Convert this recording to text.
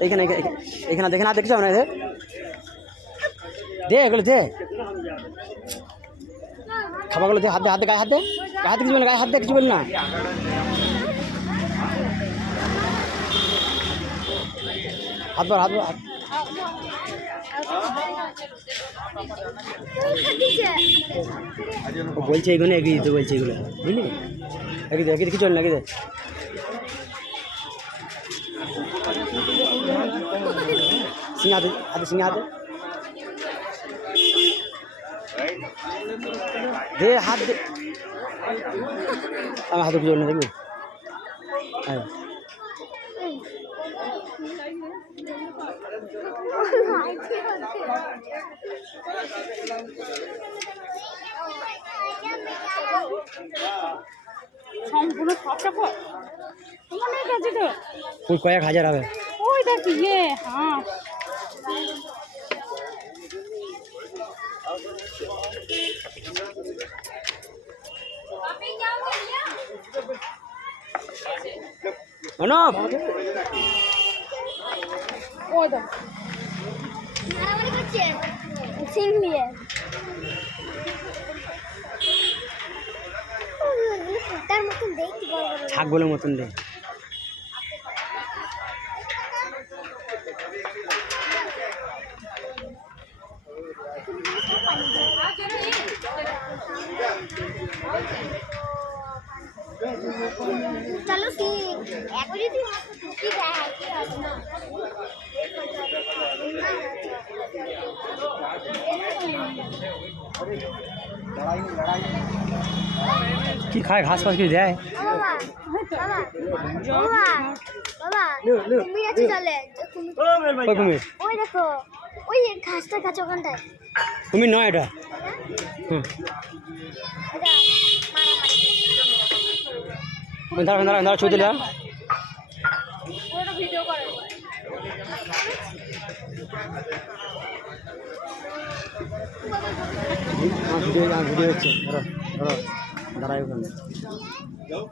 এইখানে এইখানে দেখে না দেখছো না এদের দে এগুলো দে খাবারগুলো দে হাত দে গায়ে হাত দে কিছু বল না গায়ে হাত দে কিছু বল না হাত ধর বলছে এইগুলো এগিয়ে দিতে বলছে এগুলো বুঝলি এগিয়ে কিছু বল না এগিয়ে দে সিং হাতে দে হাত দে আমার হাতে কিছু না দেখবি হ্যাঁ সম্পূর্ণ সবটা অনেক আছে তো ওই কয়েক হাজার হবে ওই দেখ হাঁস অনব ওই দেখ সিং নিয়ে তার মতন দেখতে পারবো ছাগলের মতন দে চলো সিং এখন যদি ঢুকি দেয় কি খায় ঘাস ফাস কি দেয় বাবা বাবা বাবা কুমির আছে চলে কই কুমির ওই দেখো ওই ঘাসটা গাছ ওখানটায় কুমির নয় এটা হুম দাঁড়া ছবি দিলাম ভিডিও করে ভিডিও হচ্ছে দাঁড়াই ওখানে দেখো